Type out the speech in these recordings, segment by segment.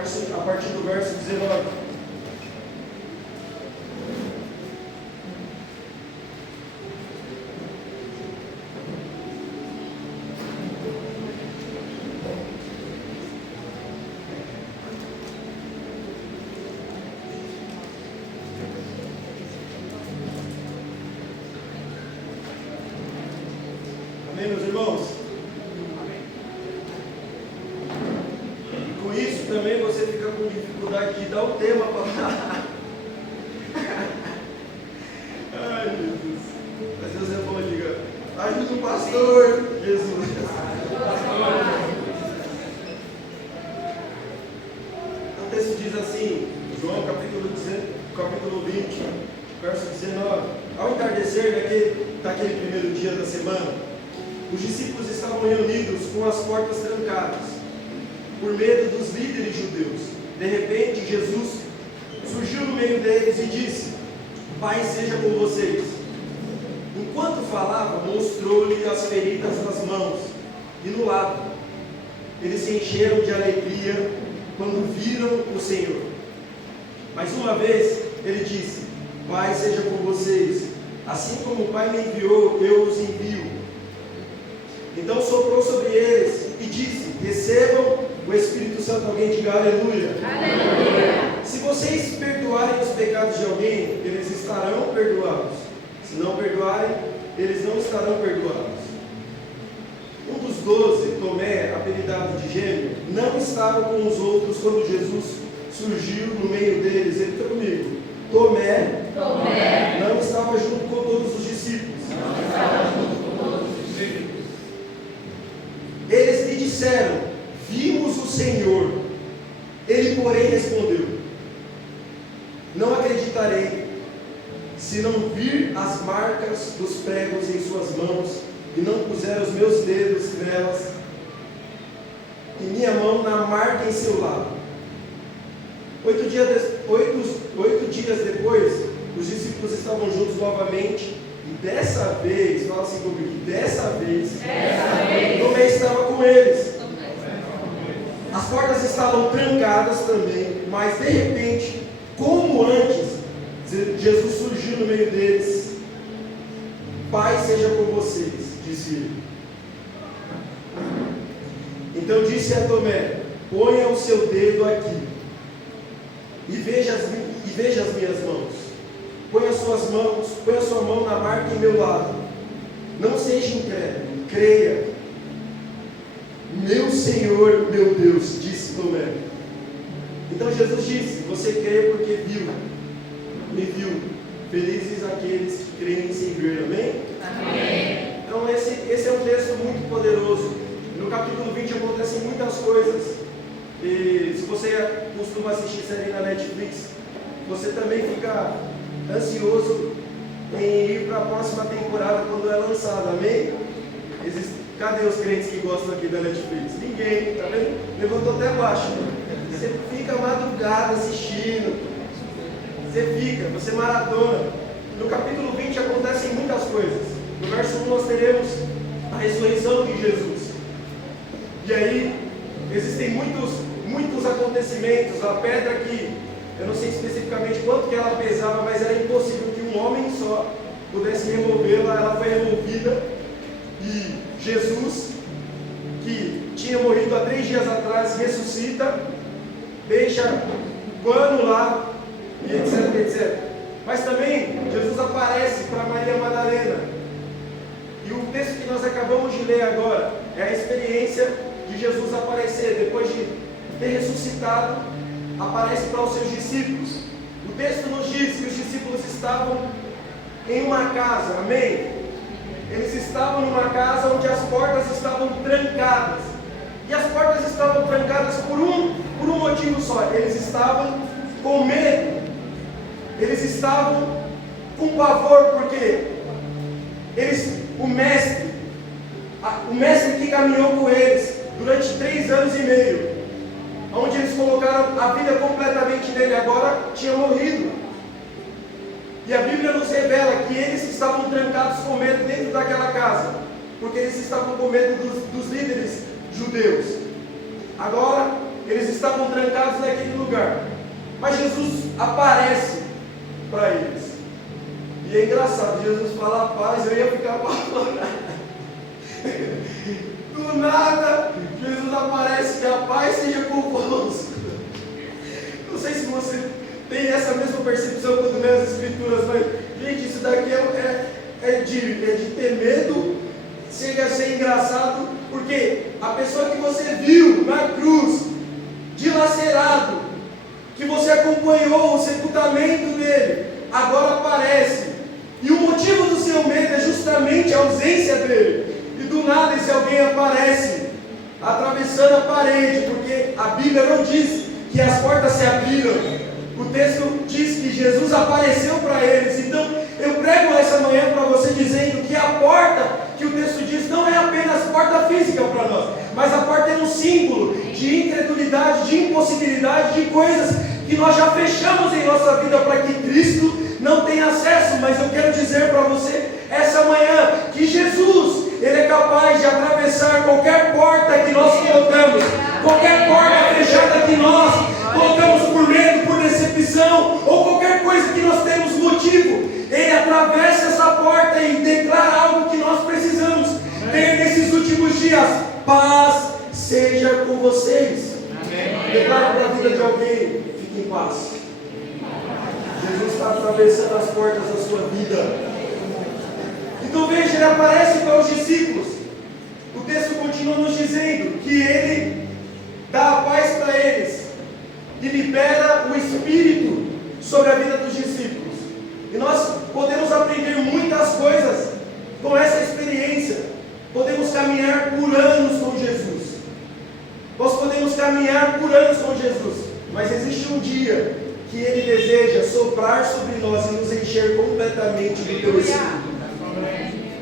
a partir do verso 19. Amém, meus irmãos? E com isso também você fica com dificuldade de dar o tema para falar. Ai, Jesus. Mas Deus é bom, diga. Ajuda o pastor, Jesus. O texto diz assim, João capítulo 20, verso 19. Ao entardecer daquele primeiro dia da semana, os discípulos estavam reunidos com as portas trancadas, por medo dos líderes judeus. De repente, Jesus surgiu no meio deles e disse: Pai seja com vocês. Enquanto falava, mostrou-lhe as feridas nas mãos e no lado. Eles se encheram de alegria quando viram o Senhor. Mais uma vez, ele disse: Pai seja com vocês. Assim como o Pai me enviou, eu os envio. Então soprou sobre eles e disse: recebam o Espírito Santo. Alguém diga aleluia. Aleluia. Se vocês perdoarem os pecados de alguém, eles estarão perdoados. Se não perdoarem, eles não estarão perdoados. Um dos 12, Tomé, apelidado de Gêmeo, não estava com os outros quando Jesus surgiu no meio deles. Entra comigo. Tomé não estava junto com todos os discípulos. Eles lhe disseram: vimos o Senhor. Ele, porém, respondeu: não acreditarei, se não vir as marcas dos pregos em suas mãos, e não puser os meus dedos nelas, e minha mão na marca em seu lado. 8 dias depois, os discípulos estavam juntos novamente, e dessa vez, fala assim comigo, dessa vez, Tomé estava com eles. As portas estavam trancadas também, mas de repente, como antes, Jesus surgiu no meio deles. Pai seja com vocês, disse ele. Então disse a Tomé: ponha o seu dedo aqui e veja as minhas mãos. Ponha a sua mão na marca em meu lado. Não seja incrédulo, creia. Meu Senhor, meu Deus, disse Tomé. Então Jesus disse: você crê porque me viu. Felizes aqueles que creem sem ver. Amém? Amém. Então esse é um texto muito poderoso. No capítulo 20 acontecem muitas coisas. E se você costuma assistir série na Netflix, você também fica ansioso em ir para a próxima temporada quando é lançada. Amém? Cadê os crentes que gostam aqui da Netflix? Ninguém, tá vendo? Levantou até baixo. Você fica madrugada assistindo. Você maratona. No capítulo 20 acontecem muitas coisas. No verso 1 nós teremos a ressurreição de Jesus. E aí existem muitos acontecimentos. A pedra que, eu não sei especificamente quanto que ela pesava, mas era impossível que um homem só pudesse removê-la. Ela foi removida. E Jesus, que tinha morrido há 3 dias atrás, ressuscita, deixa o pano lá, e etc, etc. Mas também Jesus aparece para Maria Madalena. E o texto que nós acabamos de ler agora é a experiência de Jesus aparecer. Depois de ter ressuscitado, aparece para os seus discípulos. O texto nos diz que os discípulos estavam em uma casa. Amém? Eles estavam numa casa onde as portas estavam trancadas. E as portas estavam trancadas por um motivo só. Eles estavam com medo. Eles estavam com pavor, porque o mestre que caminhou com eles durante 3 anos e meio, onde eles colocaram a vida completamente nele, agora tinha morrido. E a Bíblia nos revela que eles estavam trancados com medo dentro daquela casa, porque eles estavam com medo dos líderes judeus. Agora eles estavam trancados naquele lugar. Mas Jesus aparece para eles. E é engraçado, Jesus fala a paz, eu ia ficar apavorado. Do nada, Jesus aparece, que a paz seja convosco. Não sei se você tem essa mesma percepção quando lê as Escrituras, mas, gente, isso daqui é de ter medo, chega a ser engraçado, porque a pessoa que você viu na cruz, dilacerado, que você acompanhou o sepultamento dele, agora aparece, e o motivo do seu medo é justamente a ausência dele, e do nada esse alguém aparece, atravessando a parede, porque a Bíblia não diz que as portas se abriram, o texto diz que Jesus apareceu para eles. Então eu prego essa manhã para você dizendo que a porta que o texto diz não é apenas porta física para nós, mas a porta é um símbolo de incredulidade, de impossibilidade, de coisas que nós já fechamos em nossa vida para que Cristo não tenha acesso. Mas eu quero dizer para você essa manhã que Jesus, Ele é capaz de atravessar qualquer porta que nós colocamos, qualquer porta fechada que nós colocamos por medo, por decepção, ou qualquer coisa que nós temos motivo. Ele atravessa essa porta e declara algo que nós precisamos ter nesses últimos dias: paz seja com vocês. Declara para a vida de alguém: fique em paz. Jesus está atravessando as portas da sua vida. Então veja, ele aparece para os discípulos. O texto continua nos dizendo que ele dá a paz para eles e libera o Espírito sobre a vida dos discípulos. E nós podemos aprender muitas coisas com essa experiência. Podemos caminhar por anos com Jesus. Nós podemos caminhar por anos com Jesus. Mas existe um dia que Ele deseja soprar sobre nós e nos encher completamente do Teu Espírito.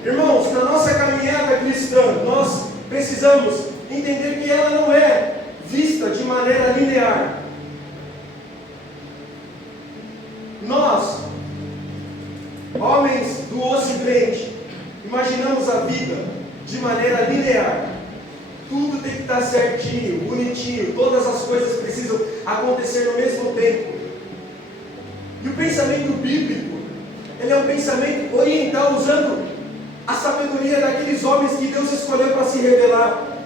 Irmãos, na nossa caminhada cristã, nós precisamos entender que ela não é vista de maneira linear. Nós, homens do Ocidente, imaginamos a vida de maneira linear. Tudo tem que estar certinho, bonitinho, todas as coisas precisam acontecer no mesmo tempo. E o pensamento bíblico, ele é um pensamento oriental, usando a sabedoria daqueles homens que Deus escolheu para se revelar.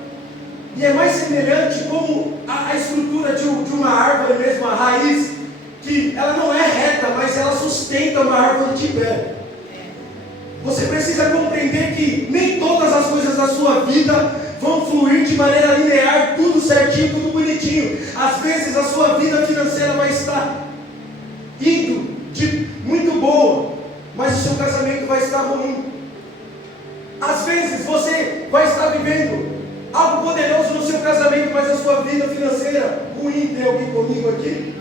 E é mais semelhante como a estrutura de uma árvore mesmo, a raiz, que ela não é reta, mas ela sustenta uma árvore de pé. Você precisa compreender que nem todas as coisas da sua vida vão fluir de maneira linear, tudo certinho, tudo bonitinho. Às vezes a sua vida financeira vai estar indo de muito boa, mas o seu casamento vai estar ruim. Às vezes você vai estar vivendo algo poderoso no seu casamento, mas a sua vida financeira ruim. Tem alguém comigo aqui?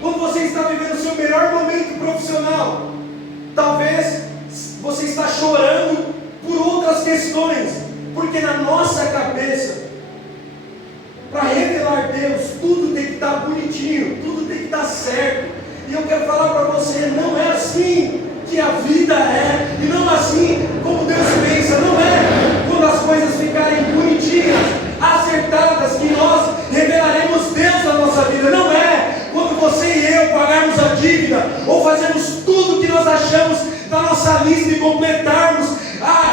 Quando você está vivendo o seu melhor momento profissional, talvez você está chorando por outras questões, porque na nossa cabeça, para revelar Deus, tudo tem que estar bonitinho, tudo tem que estar certo. E eu quero falar para você, não é assim que a vida é, e não assim como Deus pensa. Não é quando as coisas ficarem bonitinhas, acertadas, que nós revelaremos Deus na nossa vida. Não é quando você e eu pagarmos a dívida, ou fazermos tudo que nós achamos na nossa lista e completarmos,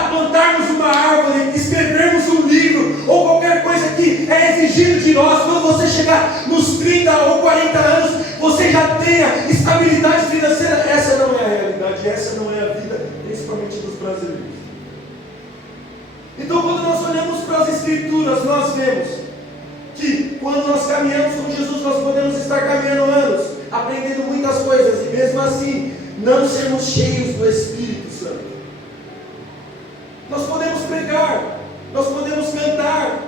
plantarmos uma árvore, escrevermos um livro, ou qualquer coisa que é exigido de nós. Quando você chegar nos 30 ou 40 anos, você já tenha estabilidade financeira. Essa não é a realidade, essa não é a vida, principalmente dos brasileiros. Então, quando nós olhamos para as Escrituras, nós vemos que quando nós caminhamos com Jesus, nós podemos estar caminhando anos, aprendendo muitas coisas, e mesmo assim, não sermos cheios do Espírito Santo. Nós podemos pregar, nós podemos cantar,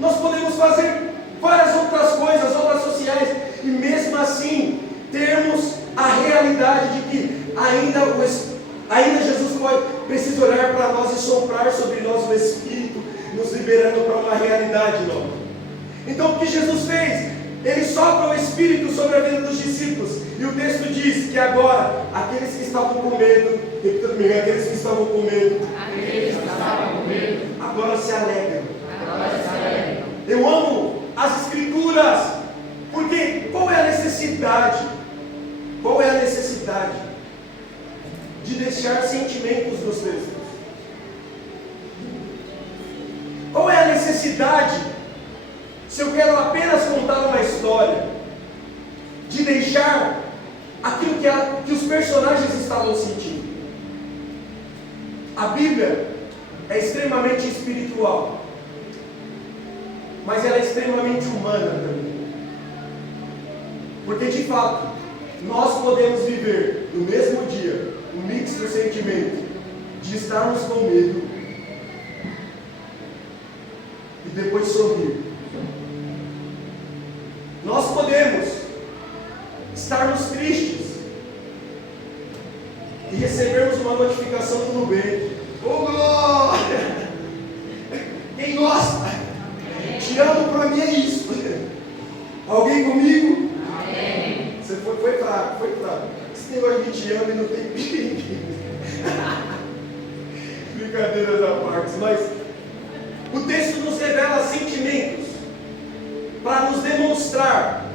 nós podemos fazer várias outras coisas, obras sociais, e mesmo assim, termos a realidade de que ainda Jesus precisa olhar para nós e soprar sobre nós o Espírito, nos liberando para uma realidade nova. Então o que Jesus fez? Ele sopra o Espírito sobre a vida dos discípulos, e o texto diz que agora, aqueles que estavam com medo, repita comigo, aqueles que estavam com medo, agora se alegram. Eu amo as Escrituras, realidade, qual é a necessidade de deixar sentimentos nos textos? Qual é a necessidade, se eu quero apenas contar uma história, de deixar aquilo que os personagens estavam sentindo? A Bíblia é extremamente espiritual, mas ela é extremamente humana também. Porque de fato, nós podemos viver no mesmo dia um mix do sentimento de estarmos com medo e depois sorrir. Nós podemos estarmos tristes e recebermos uma notificação do Nubank. Oh, glória! Quem gosta? Te amo, para mim é isso. Alguém comigo? Amém. Você foi fraco, foi fraco. Esse negócio de te amo e não tem ninguém. Brincadeiras à parte, mas o texto nos revela sentimentos para nos demonstrar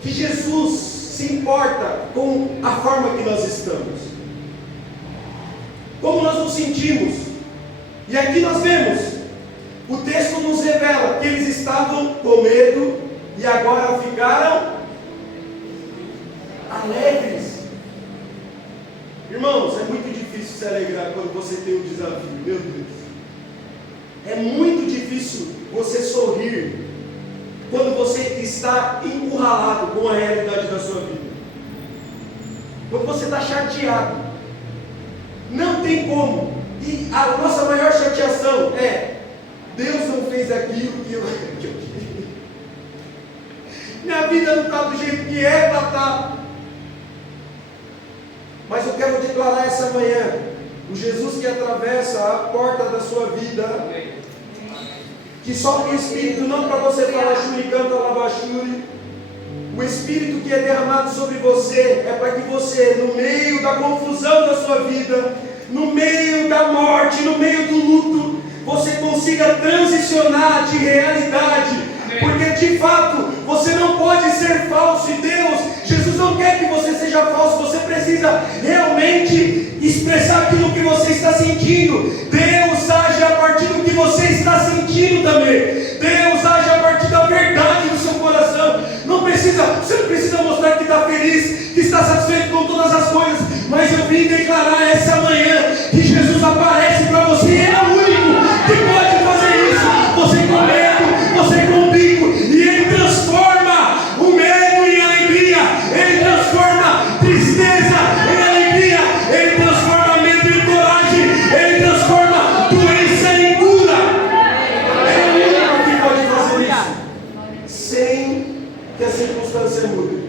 que Jesus se importa com a forma que nós estamos, como nós nos sentimos. E aqui nós vemos, o texto nos revela que eles estavam com medo e agora ficaram alegres. Irmãos, é muito difícil se alegrar quando você tem um desafio, meu Deus. É muito difícil você sorrir quando você está encurralado com a realidade da sua vida. Quando você está chateado, não tem como. E a nossa maior chateação é: Deus não fez aquilo que eu queria. Minha vida não está do jeito que é para estar. Mas eu quero declarar essa manhã, o Jesus que atravessa a porta da sua vida, que sopra o Espírito, não para você falar churi, canta, labachuri. O Espírito que é derramado sobre você é para que você, no meio da confusão da sua vida, no meio da morte, no meio do luto, você consiga transicionar de realidade. Porque de fato, você não pode ser falso em Deus. Jesus não quer que você seja falso. Você precisa realmente expressar aquilo que você está sentindo. Deus age a partir do que você está sentindo também. Deus age a partir da verdade do seu coração. Você não precisa mostrar que está feliz, que está satisfeito com todas as coisas. Mas eu vim declarar essa manhã que Jesus aparece para você. Ele é o único que pode fazer isso. Você com medo, você com bico, e Ele transforma o medo em alegria. Ele transforma tristeza em alegria. Ele transforma medo em coragem. Ele transforma doença em cura. Ele é o único que pode fazer isso sem que a circunstância mude.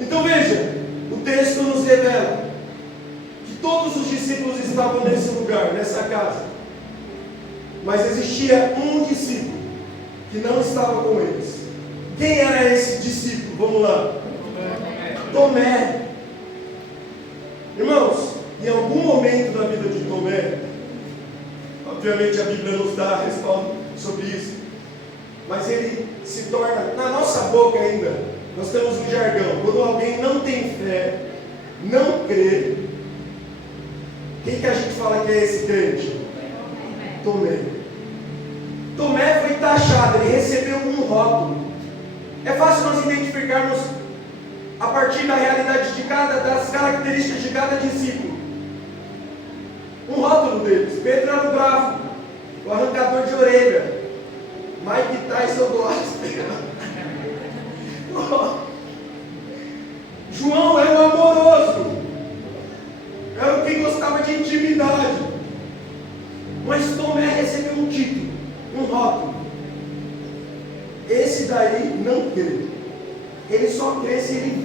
Então veja, o texto nos revela que todos os discípulos estavam nesse lugar, nessa casa, mas existia um discípulo que não estava com eles. Quem era esse discípulo? Vamos lá. Tomé. Irmãos, em algum momento da vida de Tomé, obviamente a Bíblia nos dá respaldo sobre isso, mas ele se torna, na nossa boca ainda, nós temos um jargão: quando alguém não tem fé, não crê, quem que a gente fala que é esse crente? Tomé. Tomé foi taxado, ele recebeu um rótulo. É fácil nós identificarmos a partir da realidade das características de cada discípulo. Um rótulo deles: Pedro era o bravo, o arrancador de orelha. Mike Tyson gosta. João era o amoroso, era o que gostava de intimidade. Mas Tomé recebeu um título, um rótulo: esse daí não crê, ele só crê se ele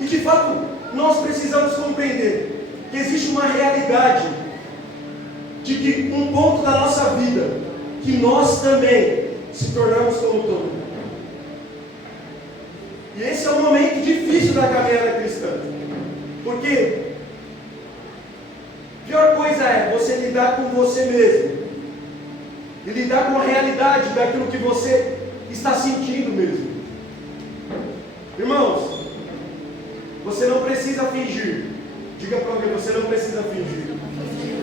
vê. E de fato, nós precisamos compreender que existe uma realidade de que um ponto da nossa vida que nós também se tornamos como Tomé. E esse é um momento difícil da caminhada cristã, porque a pior coisa é você lidar com você mesmo e lidar com a realidade daquilo que você está sentindo mesmo. Irmãos, você não precisa fingir. Diga para alguém, você não precisa fingir.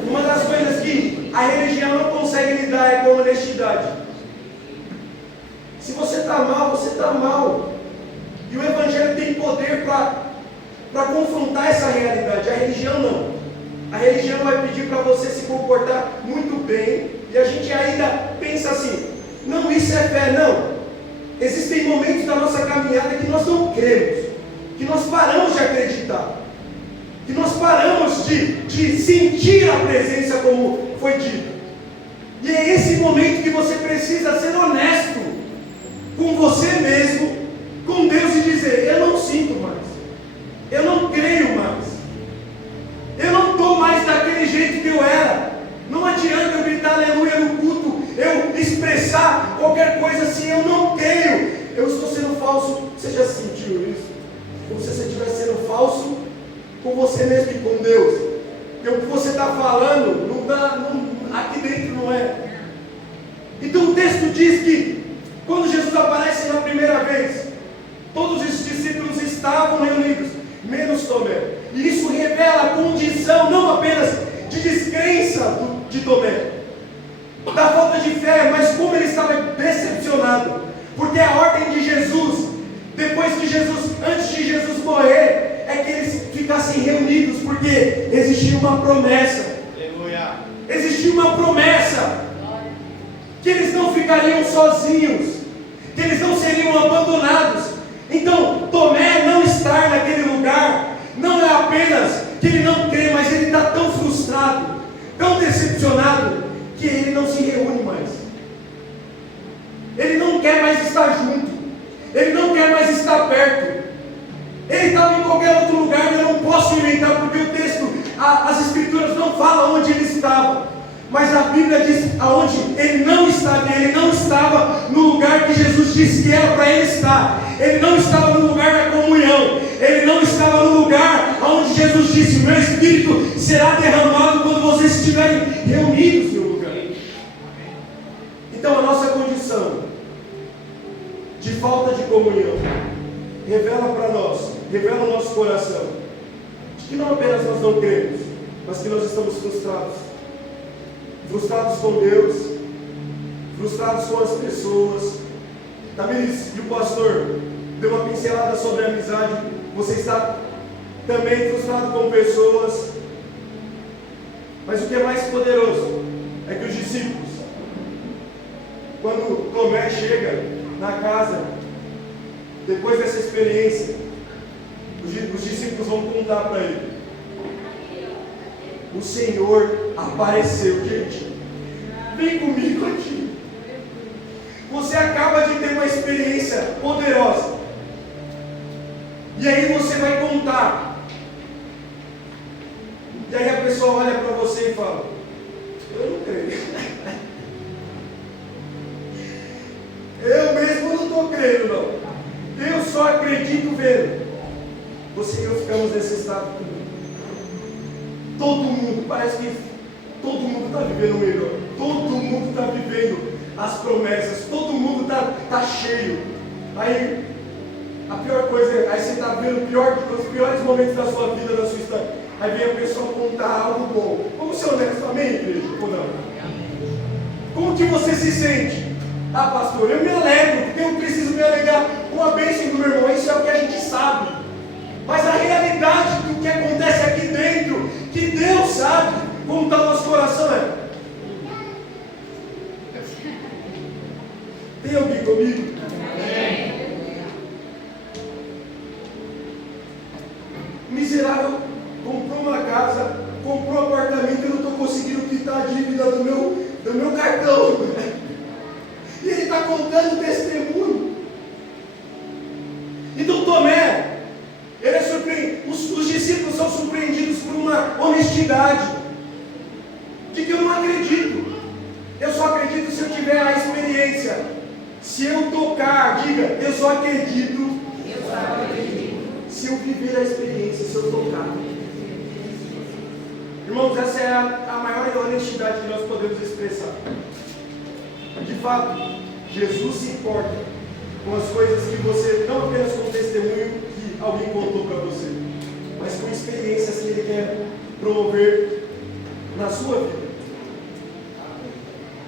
Uma das coisas que a religião não consegue lidar é com honestidade. Se você está mal, você está mal. E o Evangelho tem poder para confrontar essa realidade. A religião não. A religião vai pedir para você se comportar muito bem. E a gente ainda pensa assim, não, isso é fé, não. Existem momentos da nossa caminhada que nós não cremos, que nós paramos de acreditar, que nós paramos de sentir a presença como foi dito. E é esse momento que você precisa ser honesto com você mesmo, com Deus, e dizer, eu não sinto mais, eu não creio mais, eu não estou mais daquele jeito que eu era. Não adianta eu gritar aleluia no culto, eu expressar qualquer coisa assim, eu não creio, eu estou sendo falso. Você já sentiu isso? Como se você estivesse sendo falso com você mesmo e com Deus. Porque o que você está falando, aqui dentro não é. Então o texto diz que, quando Jesus aparece na primeira vez, todos os discípulos estavam reunidos, menos Tomé. E isso revela a condição, não apenas de descrença de Tomé, da falta de fé, mas como ele estava decepcionado. Porque a ordem de Jesus, depois de Jesus, antes de Jesus morrer, é que eles ficassem reunidos, porque existia uma promessa. Aleluia. Existia uma promessa que eles não ficariam sozinhos, que eles não seriam abandonados. Então Tomé não estar naquele lugar não é apenas que ele não crê, mas ele está tão frustrado, tão decepcionado, que ele não se reúne mais. Ele não quer mais estar junto, ele não quer mais estar perto. Ele estava em qualquer outro lugar, eu não posso inventar, porque o texto, as escrituras não falam onde ele estava, mas a Bíblia diz aonde ele não estava. Ele não estava no lugar que Jesus disse que era para ele estar. Ele não estava no lugar da comunhão. Ele não estava no lugar onde Jesus disse, meu Espírito será derramado quando vocês estiverem reunidos no lugar. Então a nossa condição de falta de comunhão revela para nós, revela o nosso coração, de que não apenas nós não cremos, mas que nós estamos frustrados. Frustrados com Deus, frustrados com as pessoas. Tamiris, e o pastor deu uma pincelada sobre a amizade. Você está também frustrado com pessoas. Mas o que é mais poderoso é que os discípulos, quando Tomé chega na casa, depois dessa experiência, os discípulos vão contar para ele: o Senhor apareceu. Gente, vem comigo aqui. Você acaba de ter uma experiência poderosa, e aí você vai contar, e aí a pessoa olha para você e fala: eu não creio. Eu mesmo não estou crendo, não. Eu só acredito vendo. Você e eu ficamos nesse estado comigo. Todo mundo, parece que todo mundo está vivendo o melhor. Todo mundo está vivendo as promessas. Todo mundo está cheio. Aí, a pior coisa é, aí você está vendo os piores momentos da sua vida, da sua história. Aí vem a pessoa contar algo bom. Vamos ser honestos, amém, igreja? Ou não? Como que você se sente? Ah, pastor, eu me alegro, porque eu preciso me alegrar com a bênção do meu irmão. Isso é o que a gente sabe. Mas a realidade do que acontece aqui dentro, que Deus sabe como está o nosso coração, é: tem alguém comigo? O miserável comprou uma casa, comprou um apartamento, eu não estou conseguindo quitar a dívida do meu cartão. E ele está contando testemunho. Então Tomé, ele é surpreendido. Os discípulos são surpreendidos por uma honestidade, de que eu não acredito. Eu só acredito se eu tiver a experiência. Se eu tocar, diga, eu só acredito. Eu só acredito. Se eu viver a experiência, se eu tocar. Irmãos, essa é a maior honestidade que nós podemos expressar. De fato, Jesus se importa com as coisas que você, não apenas com o testemunho que alguém contou para você, mas com experiências que Ele quer promover na sua vida.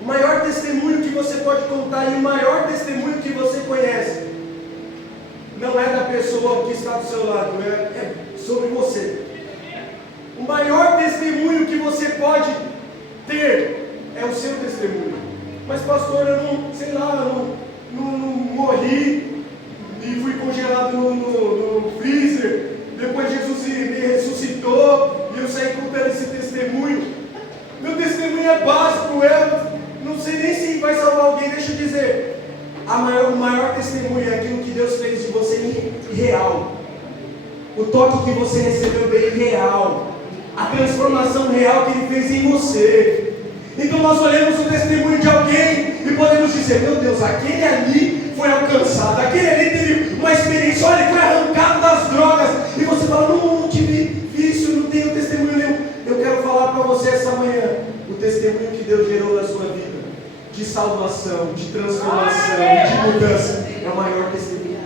O maior testemunho que você pode contar e o maior testemunho que você conhece não é da pessoa que está do seu lado, é sobre você. O maior testemunho que você pode ter é o seu testemunho. Mas pastor, eu não, sei lá, eu não morri e fui congelado no freezer. Depois Jesus me ressuscitou e eu saí contando esse testemunho. Meu testemunho é básico, eu não sei nem se vai salvar alguém. Deixa eu dizer, o maior testemunho é aquilo que Deus fez de você real. O toque que você recebeu dele real. A transformação real que Ele fez em você. Então nós olhamos o testemunho de alguém e podemos dizer, meu Deus, aquele ali foi alcançado, aquele ali teve uma experiência, olha, ele foi arrancado das drogas, e você fala, não tive vício, não tenho testemunho nenhum. Eu quero falar para você essa manhã, o testemunho que Deus gerou na sua vida, de salvação, de transformação, de mudança, é o maior testemunho.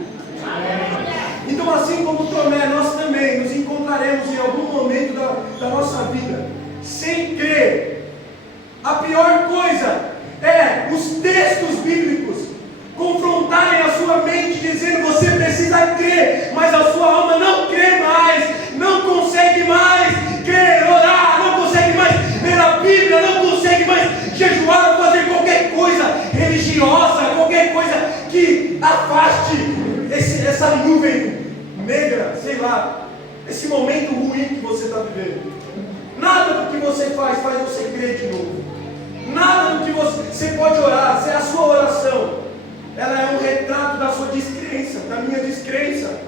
Então, assim como Tomé, nós também nos encontraremos em algum momento da nossa vida sem crer. A pior coisa é os textos bíblicos confrontarem a sua mente, dizendo você precisa crer, mas a sua alma não crê mais, não consegue mais crer, orar, não consegue mais ler a Bíblia, não consegue mais jejuar ou fazer qualquer coisa religiosa, qualquer coisa que afaste essa nuvem negra, sei lá, esse momento ruim que você está vivendo. Nada do que você faz você crer de novo. Nada do que você pode orar, se é a sua oração, ela é um retrato da sua descrença, da minha descrença.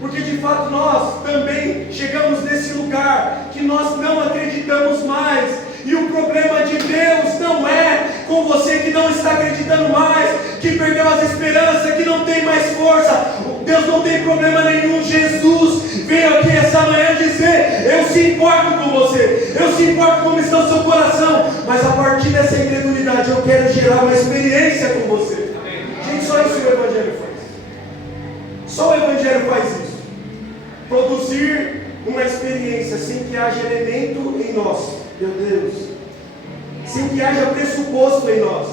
Porque de fato nós também chegamos nesse lugar que nós não acreditamos mais. E o problema de Deus não é com você que não está acreditando mais, que perdeu as esperanças, que não tem mais força. Deus não tem problema nenhum. Jesus veio aqui essa manhã dizer, eu se importo com você, eu se importo como está o seu coração, mas a partir dessa incredulidade eu quero gerar uma experiência com você. Gente, só isso o Evangelho faz. Só o Evangelho faz isso. Produzir uma experiência sem que haja elemento em nós, meu Deus, sem que haja pressuposto em nós,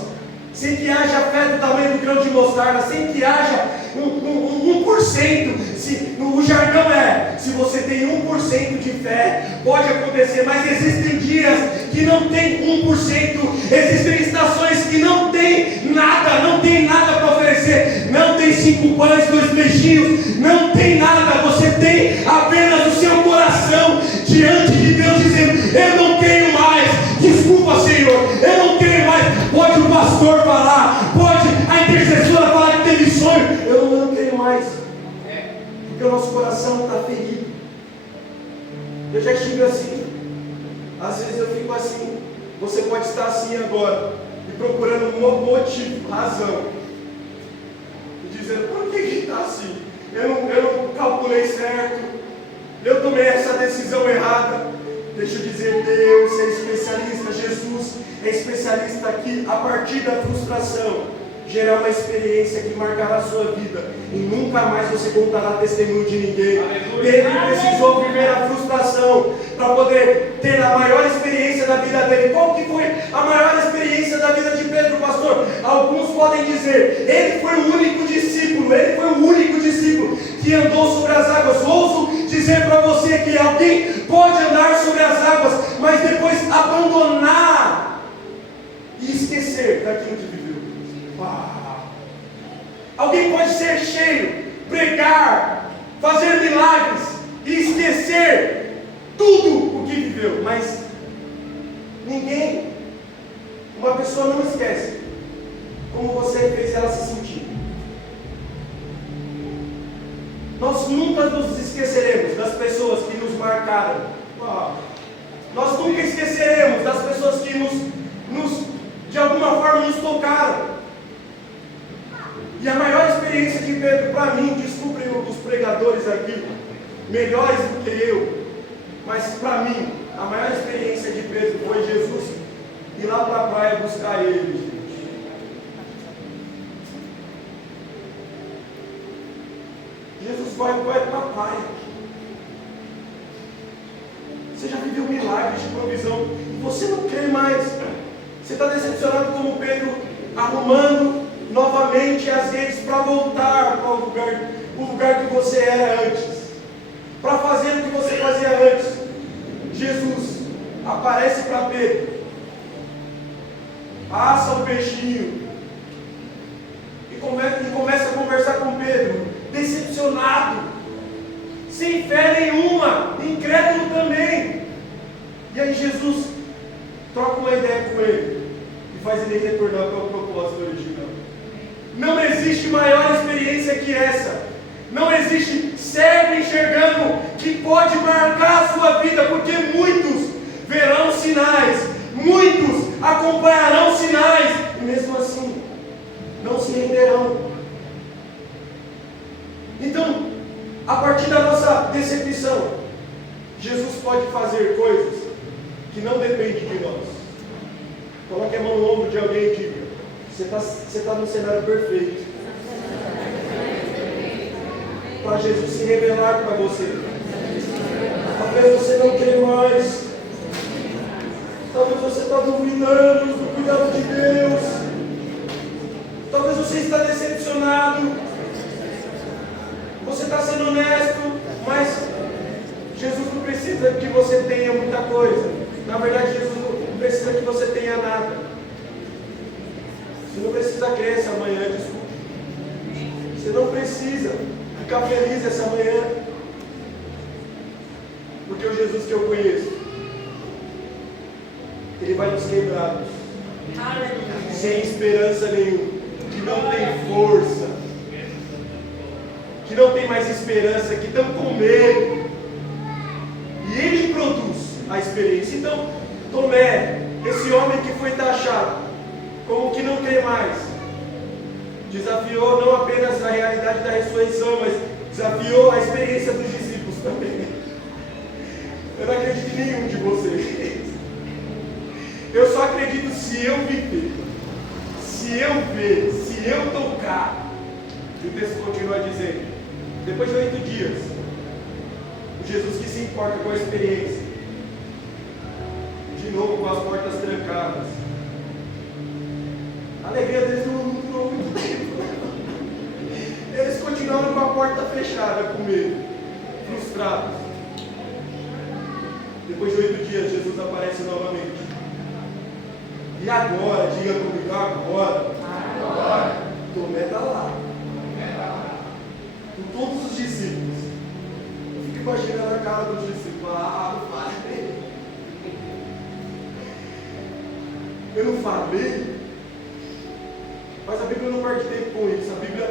sem que haja fé do tamanho do grão de mostarda, sem que haja 1%. O jargão é, se você tem 1% de fé, pode acontecer, mas existem dias que não tem 1%, existem estações que não tem nada para oferecer, não tem 5 pães, 2 peixinhos, não tem nada, você tem apenas o seu coração diante de Deus dizendo, eu não creio mais, desculpa Senhor, eu não creio mais. Pode o pastor falar, pode a intercessora falar que teve sonho, eu não creio mais, porque o nosso coração está ferido. Eu já estive assim, às vezes eu fico assim, você pode estar assim agora, e procurando um motivo, razão, e dizendo, por que está assim? Eu não calculei certo, eu tomei essa decisão errada. Deixa eu dizer, Deus é especialista, Jesus é especialista aqui, a partir da frustração, gerar uma experiência que marcará a sua vida, e nunca mais você contará testemunho de ninguém. Pedro precisou viver a frustração, para poder ter a maior experiência da vida dele. Qual que foi a maior experiência da vida de Pedro, pastor? Alguns podem dizer, ele foi o único discípulo que andou sobre as águas. Ouso dizer para você que alguém pode andar sobre as águas, mas depois abandonar e esquecer daquilo que viveu. Alguém pode ser cheio, pregar, fazer milagres e esquecer tudo o que viveu, mas uma pessoa não esquece como você fez ela se sentir. Nós nunca nos esqueceremos das pessoas que nos marcaram. Nós nunca esqueceremos das pessoas que de alguma forma nos tocaram. E a maior experiência de Pedro, para mim, desculpem os pregadores aqui, melhores do que eu, mas para mim, a maior experiência de Pedro foi Jesus ir lá para a praia buscar ele, gente. Jesus vai para a praia. Você já viveu milagres de provisão e você não crê mais. Você está decepcionado como Pedro, arrumando novamente as redes para voltar para o lugar que você era antes, para fazer o que você fazia antes. Jesus aparece para Pedro, assa o peixinho e começa a conversar com Pedro, decepcionado, sem fé nenhuma, incrédulo também. E aí Jesus troca uma ideia com ele e faz ele retornar para o propósito original. Não existe maior experiência que essa. Não existe cego enxergando que pode marcar a sua vida, porque muitos verão sinais, muitos acompanharão sinais, e mesmo assim não se renderão. Então, a partir da nossa decepção, Jesus pode fazer coisas que não dependem de nós. Coloque a mão no ombro de alguém e diga: você está no cenário perfeito para Jesus se revelar para você. Talvez você não crê mais, talvez você está duvidando do cuidado de Deus, talvez você está decepcionado, você está sendo honesto, mas Jesus não precisa que você tenha muita coisa. Na verdade, Jesus não precisa que você tenha nada. Você não precisa crer essa manhã, desculpa. Você não precisa ficar feliz essa manhã, porque o Jesus que eu conheço, Ele vai nos quebrados, sem esperança nenhuma, que não tem força, que não tem mais esperança, que estão com medo, e Ele produz a experiência. Então, Tomé, esse homem que foi taxado como que não crê mais, desafiou não apenas a realidade da ressurreição, mas desafiou a experiência dos discípulos também. Eu não acredito em nenhum de vocês. Eu só acredito se eu viver, se eu ver, se eu tocar. E o texto continua dizendo: depois de 8 dias, o Jesus que se importa com a experiência, de novo com as portas trancadas, a alegria deles não durou muito tempo. Eles continuaram com a porta fechada, com medo, frustrados. Depois de 8 dias, Jesus aparece novamente. E agora, diga comigo, agora, Tomé está lá, com todos os discípulos. Eu fico imaginando a cara dos discípulos: não falei. Eu não falei. Mas a Bíblia não perde tempo com isso. A Bíblia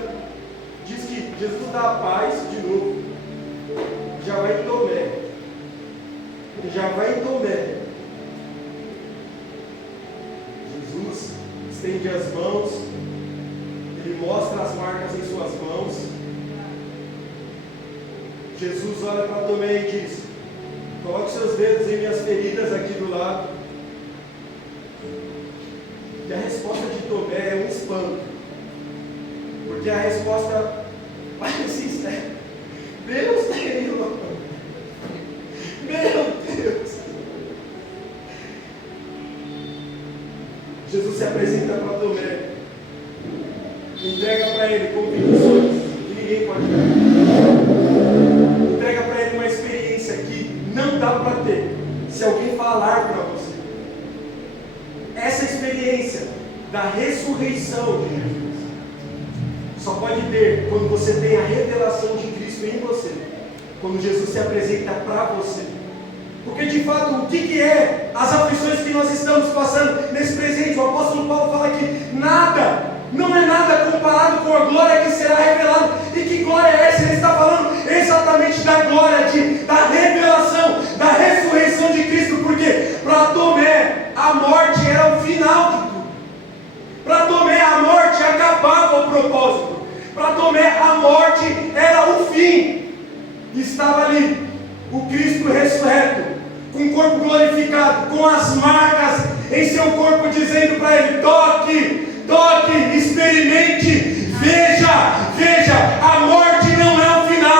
diz que Jesus dá a paz de novo. Já vai em Tomé. Jesus estende as mãos. Ele mostra as marcas em suas mãos. Jesus olha para Tomé e diz: coloque seus dedos em minhas feridas aqui do lado. E a resposta de Tomé é um espanto, porque a resposta parece sincera: Deus Senhor, meu Deus. Jesus se apresenta para Tomé, entrega para ele convicções que ninguém pode dar, entrega para ele uma experiência que não dá para ter se alguém falar para você. Essa experiência da ressurreição de Jesus só pode ter quando você tem a revelação de Cristo em você, quando Jesus se apresenta para você. Porque de fato, o que é as aflições que nós estamos passando nesse presente? O apóstolo Paulo fala que nada, não é nada comparado com a glória que será revelada. E que glória é essa? Ele está falando exatamente da glória, da revelação, da ressurreição de Cristo. Porque para Tomé a morte era o final de tudo. Para Tomé a morte acabava o propósito. Para Tomé a morte era o fim. E estava ali o Cristo ressurreto, com o corpo glorificado, com as marcas em seu corpo, dizendo para ele: toque, experimente, veja, a morte não é o final.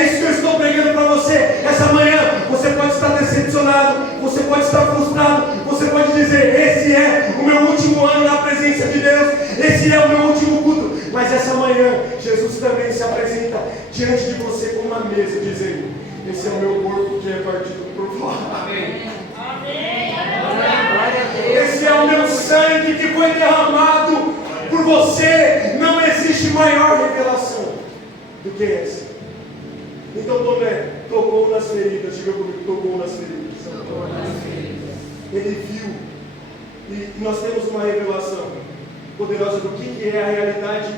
É isso que eu estou pregando para você essa manhã. Você pode estar decepcionado, você pode estar frustrado, você pode dizer: esse é o meu último ano na presença de Deus, esse é o meu último culto. Mas essa manhã, Jesus também se apresenta diante de você com uma mesa, dizendo: esse é o meu corpo que é partido por vós. Amém. Esse é o meu sangue que foi derramado por você. Não existe maior revelação do que essa. Então Tomé tocou nas feridas. Diga comigo: tocou nas feridas. Ele viu. E nós temos uma revelação poderosa do que é a realidade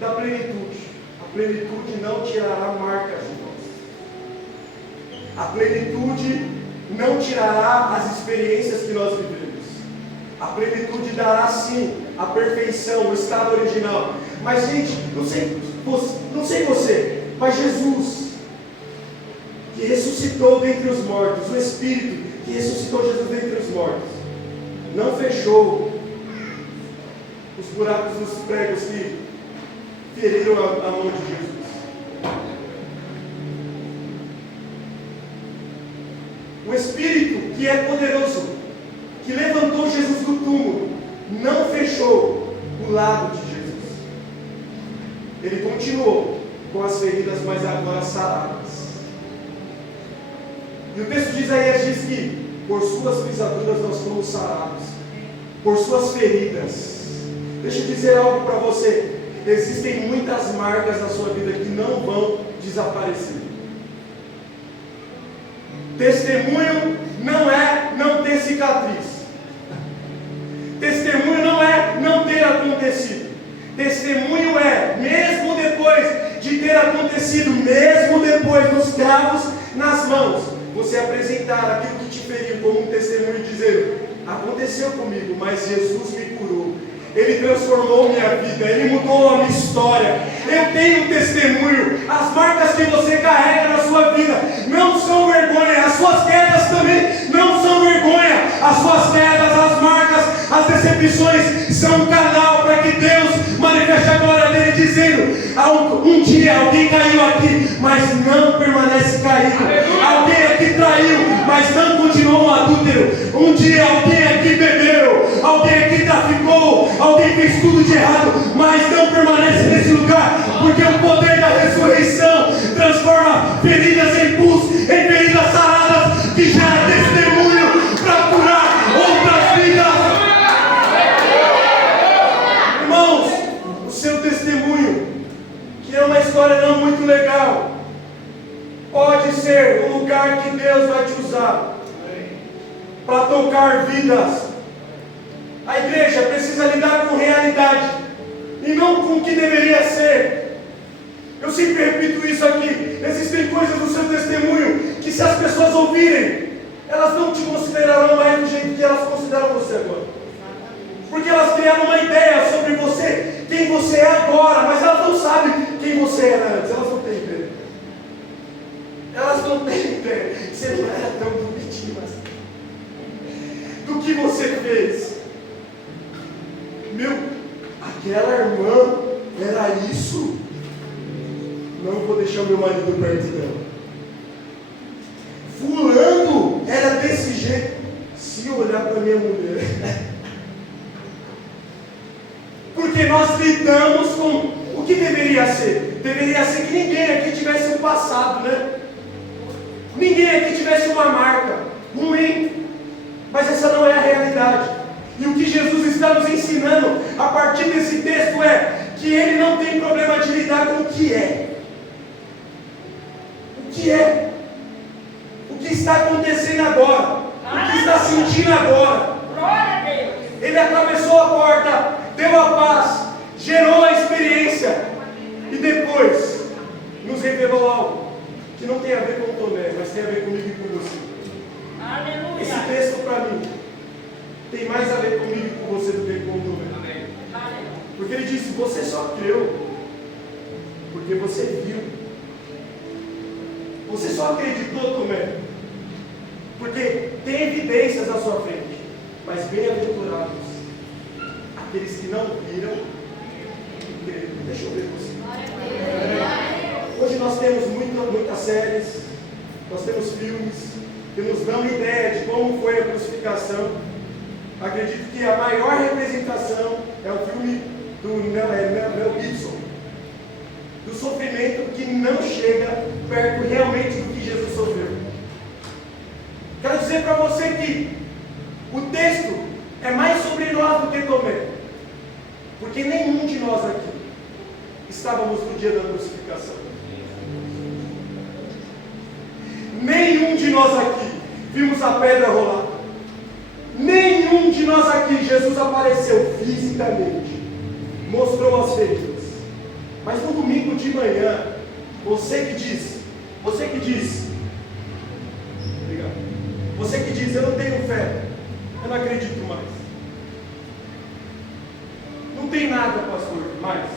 da plenitude. A plenitude não tirará marcas de nós. A plenitude não tirará as experiências que nós vivemos. A plenitude dará sim a perfeição, o estado original. Mas gente, não sei você, mas Jesus, que ressuscitou dentre os mortos, o Espírito que ressuscitou Jesus dentre os mortos, não fechou os buracos dos pregos que feriram a mão de Jesus. O Espírito que é poderoso, que levantou Jesus do túmulo, não fechou o lado de Jesus. Ele continuou com as feridas, mas agora saradas. E o texto de Isaías diz que por suas pisaduras nós fomos sarados, por suas feridas. Deixa eu dizer algo para você: existem muitas marcas na sua vida que não vão desaparecer. Testemunho não é não ter cicatriz. Testemunho não é não ter acontecido. Testemunho é, mesmo depois de ter acontecido, mesmo depois dos cravos nas mãos, você apresentar aquilo que te feriu como um testemunho e dizer: aconteceu comigo, mas Jesus me curou. Ele transformou minha vida, Ele mudou a minha história. Eu tenho um testemunho. As marcas que você carrega na sua vida não são vergonha. As suas quedas também não são vergonha. As suas quedas, as marcas, as decepções são um canal para que Deus manifeste a glória dele, dizendo: um dia alguém caiu aqui, mas não permanece caído. Alguém aqui traiu, mas não continuou um adúltero. Um dia alguém aqui bebeu, alguém aqui traficou, alguém fez tudo de errado, mas não permanece nesse lugar, porque o poder da ressurreição transforma feridas em pus, em feridas saradas, que gera testemunho para curar outras vidas. Irmãos, o seu testemunho, que é uma história não muito legal, pode ser o lugar que Deus vai te usar para tocar vidas. A igreja precisa lidar com realidade e não com o que deveria ser. Eu sempre repito isso aqui: existem coisas no seu testemunho que, se as pessoas ouvirem, elas não te considerarão mais do jeito que elas consideram você agora, porque elas criaram uma ideia sobre você, quem você é agora, mas elas não sabem quem você era antes. Elas não têm ideia. Elas não têm ideia. Você não era tão bonitinho assim. Do que você fez. Meu, aquela irmã era isso? Não vou deixar o meu marido perto dela. Fulano era desse jeito. Se olhar para minha mulher. Porque nós lidamos com o que deveria ser. Deveria ser que ninguém aqui tivesse um passado, né? Ninguém aqui tivesse uma marca ruim. Mas essa não é a realidade. E o que Jesus está nos ensinando a partir desse texto é que Ele não tem problema de lidar com o que é. O que é? O que está acontecendo agora? O que está sentindo agora? Ele atravessou a porta, deu a paz, gerou a experiência e depois nos revelou algo que não tem a ver com o Tomé, mas tem a ver comigo e com você. Aleluia. Esse texto para mim tem mais a ver comigo e com você do que com o Tomé. Porque ele disse: você só creu porque você viu. Você só acreditou, Tomé, porque tem evidências à sua frente. Mas bem-aventurados aqueles que não viram e creram. Deixa eu ver você. Hoje nós as séries, nós temos filmes que nos dão ideia de como foi a crucificação. Acredito que a maior representação é o filme do Mel Gibson, do sofrimento que não chega perto realmente do que Jesus sofreu. Quero dizer para você que o texto é mais sobre nós do que Tomé, porque nenhum de nós aqui estávamos no dia da crucificação. Nenhum de nós aqui vimos a pedra rolar. Nenhum de nós aqui, Jesus apareceu fisicamente, mostrou as feridas. Mas no domingo de manhã, você que diz, obrigado, você que diz, eu não tenho fé, eu não acredito mais. Não tem nada, pastor, mais.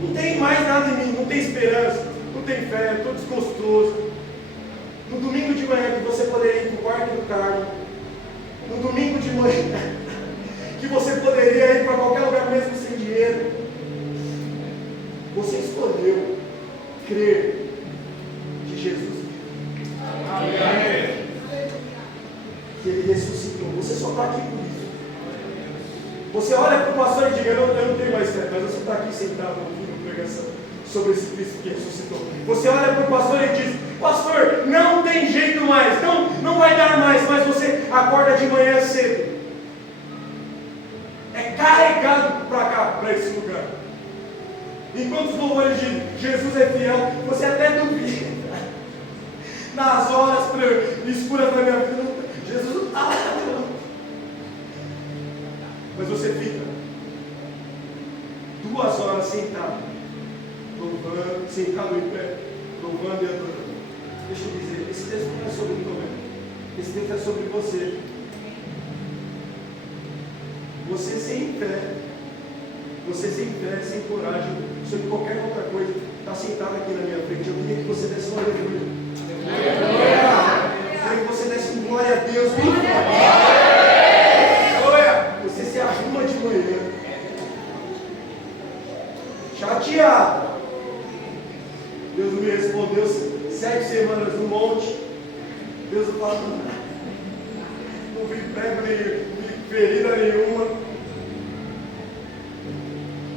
Não tem mais nada em mim, não tem esperança, não tem fé, estou desgostoso. No domingo de manhã que você poderia ir para o Parque do Carmo, no domingo de manhã que você poderia ir para qualquer lugar mesmo sem dinheiro, você escolheu crer que Jesus vive. Amém. Que Ele ressuscitou. Você só está aqui por isso. Você olha para o pastor e diz, eu não tenho mais fé, mas você está aqui sentado ouvindo pregação sobre esse Cristo que ressuscitou. Você olha para o pastor e diz, pastor, não tem jeito mais, não vai dar mais, mas você acorda de manhã cedo, é carregado para cá, para esse lugar. Enquanto os louvores de Jesus é fiel, você até duvida. Nas horas escuras da minha vida, Jesus não está lá. Mas você fica 2 horas sentado, louvando, sentado em pé, louvando e adorando. Deixa eu dizer, esse texto não é sobre o Tomé. Esse texto é sobre você. Você sem fé, sem coragem, sobre qualquer outra coisa, está sentado aqui na minha frente. Eu queria que você desse uma aleluia. Eu queria que você desse um glória a Deus. Você se arruma de manhã, chateado. Deus me respondeu 7 semanas no monte. Deus não fala, não vi prego nenhum, não vi ferida nenhuma.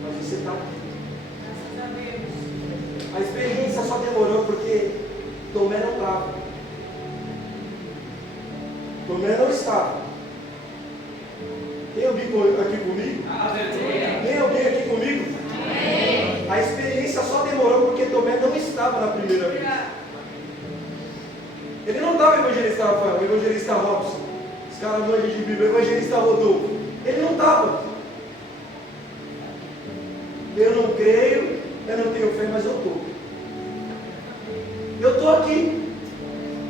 Mas você está aqui. A experiência só demorou porque Tomé não estava. Tomé não estava. Tem alguém aqui comigo? Tem alguém aqui comigo? A experiência só demorou porque Tomé não estava na primeira vez. Ele não estava o evangelista Rafael, o evangelista Robson, os caras manjam de Bíblia, o evangelista Rodolfo. Ele não estava. Eu não creio, eu não tenho fé, mas eu estou. Eu estou aqui.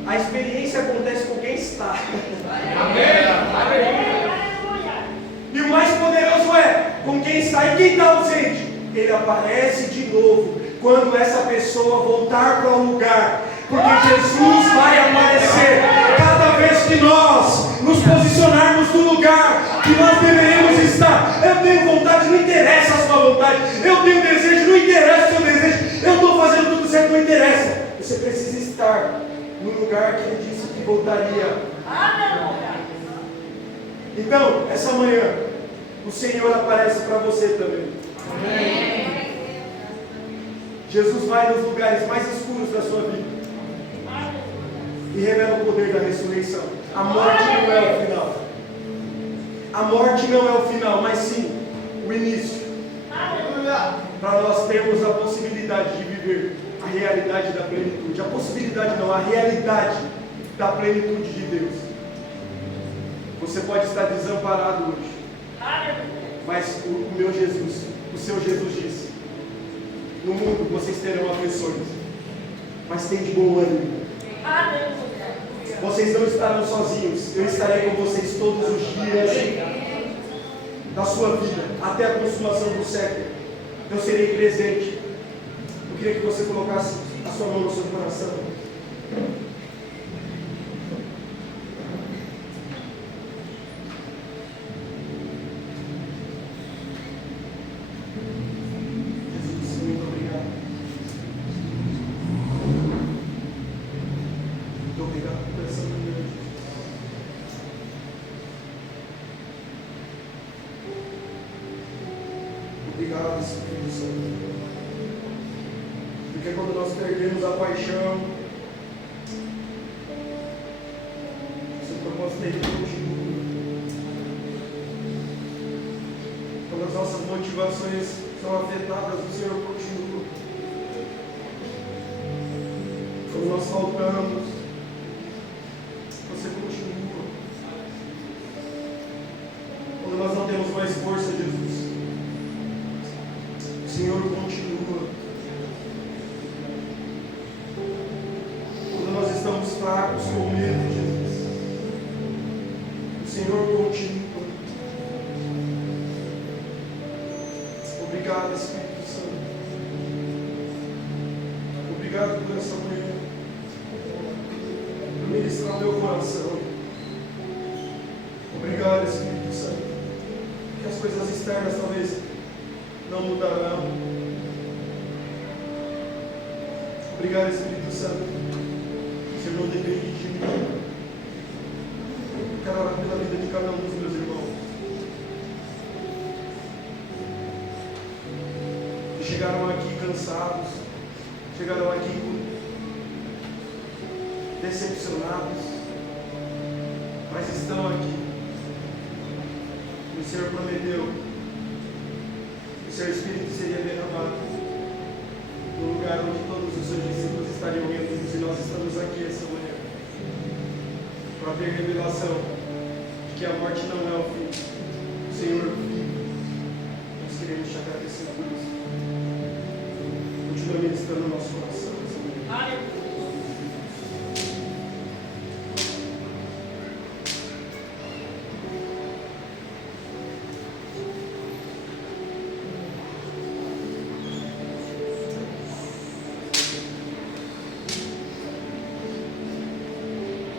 A experiência acontece com quem está. Amém. E o mais poderoso é com quem está. E quem está ausente? Ele aparece de novo quando essa pessoa voltar para o lugar. Porque Jesus vai aparecer cada vez que nós nos posicionarmos no lugar que nós deveríamos estar. Eu tenho vontade, não interessa a sua vontade. Eu tenho desejo, não interessa o seu desejo. Eu estou fazendo tudo certo, não interessa. Você precisa estar no lugar que Ele disse que voltaria. Então, essa manhã, o Senhor aparece para você também. Amém. Jesus vai nos lugares mais escuros da sua vida e revela o poder da ressurreição. A morte não é o final. A morte não é o final, mas sim o início. Para nós termos a possibilidade de viver a realidade da plenitude. A possibilidade não, a realidade da plenitude de Deus. Você pode estar desamparado hoje, mas o meu Jesus, o seu Jesus disse: no mundo vocês terão aflições, mas tem de bom ânimo. Vocês não estarão sozinhos. Eu estarei com vocês todos os dias da sua vida, até a consumação do século. Eu serei presente. Eu queria que você colocasse a sua mão no seu coração. Jesus, muito obrigado. Obrigado, Espírito Santo. Porque quando nós perdemos a paixão, seu propósito é continua. Quando as nossas motivações são afetadas, o Senhor continua. Quando nós faltamos, você continua. Quando nós não temos mais força, Jesus, o Senhor continua. Quando nós estamos fracos, com medo, Jesus, o Senhor continua. Obrigado, Espírito Santo. Obrigado por essa manhã, por ministrar meu coração. Obrigado, Espírito Santo. Que as coisas externas talvez não mudarão. Obrigado, Espírito Santo. O Senhor não depende de mim. Eu quero orar pela vida de cada um dos meus irmãos. Que chegaram aqui cansados, chegaram aqui decepcionados, mas estão aqui. O Senhor prometeu que o seu Espírito seria derramado no lugar onde todos os seus discípulos estariam reunidos, e nós estamos aqui essa manhã para ter revelação de que a morte não é o fim,